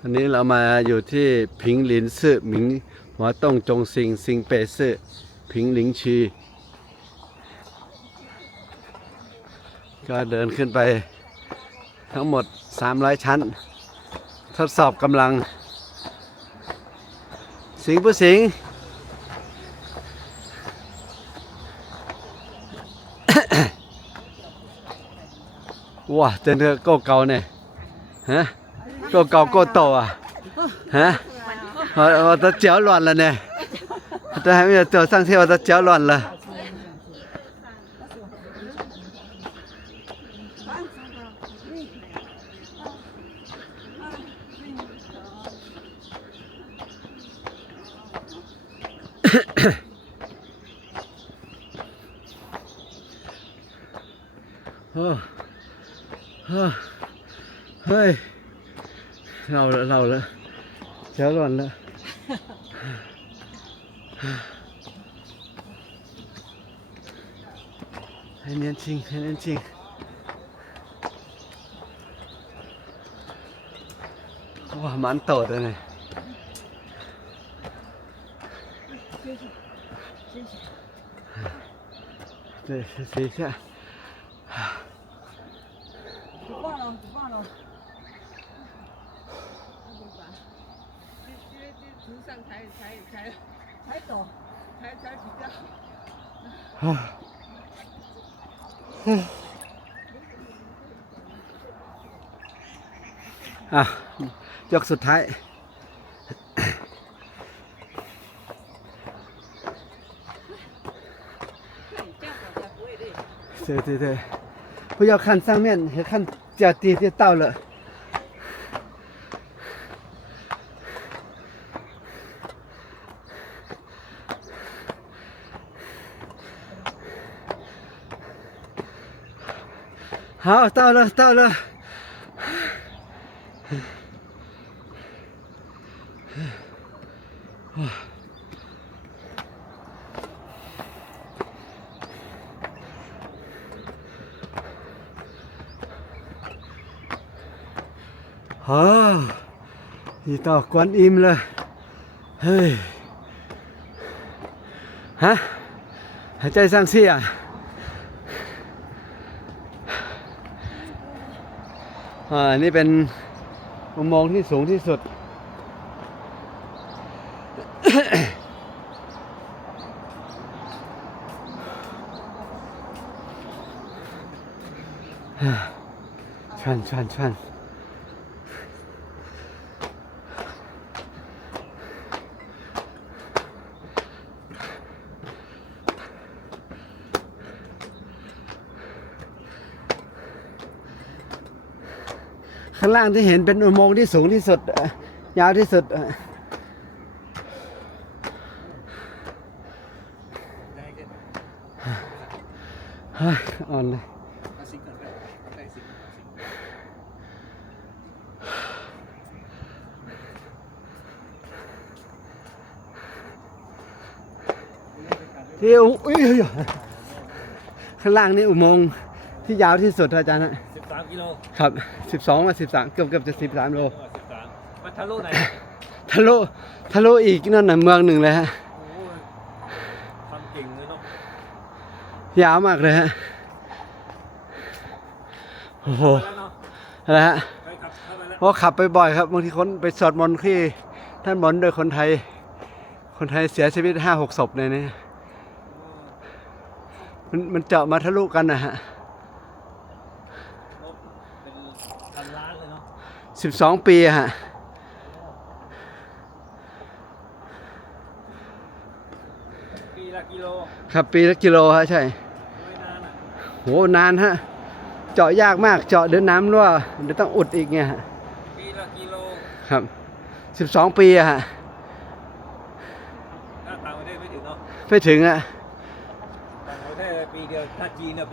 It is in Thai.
ตอนนี้เรามาอยู่ที่ผิงหลินซื่อหมิงหัวต้งจงซิงซิงเปซื่อผิงหลิงชีก็เดินขึ้นไปทั้งหมด300ชั้นทดสอบกำลังสิงผู้สิง ว้าเจนเก้าเก่าเนี่ยฮะเก้าเก่าเก้าโตอ่ะฮะ我的脚软了呢这还没有走上去我的脚软了哦嘿老了脚软了还年轻哇蛮陡的呢对试一下不放了图上才走才比较ยกสุดท้าย对不要看上面也看脚底就到了好到了你到观音了嘿还在上去啊นี่เป็นอุโมงค์ที่สูงที่สุด串ข้างล่างที่เห็นเป็นอุโมงค์ที่สูงที่สุดยาวที่สุดอ่อนเลยที่ข้างล่างนี่อุโมงค์ที่ยาวที่สุดอาจารย์13 กิโลครับ12มา13เกือบจะ13โล13มันทะลุไหนทะลุอีกนั่นน่ะเมืองหนึ่งเลยฮะทำเก่งเลยเนาะยาวมากเลยฮะโอ้โหอะไรฮะเพราะขับไปบ่อยครับบางทีคนไปสวดมนต์ที่ท่านบนโดยคนไทยเสียชีวิต 5-6 ศพเลยเนี่ยมันเจาะมาทะลุกันนะฮะเป็นพันล้านเลยเนาะ12 ปีฮะปีละกิโลครับปีละกิโลฮะใช่โหนานฮะเจาะยากมากเจาะเดินน้ำรั่วเดี๋ยวต้องอุดอีกไงฮะปีละกิโลครับ12 ปีฮะถ้าต่างประเทศไม่ถึงเนาะไม่ถึงอะต่างประเทศปีเดียวถ้าจีนเนี่ย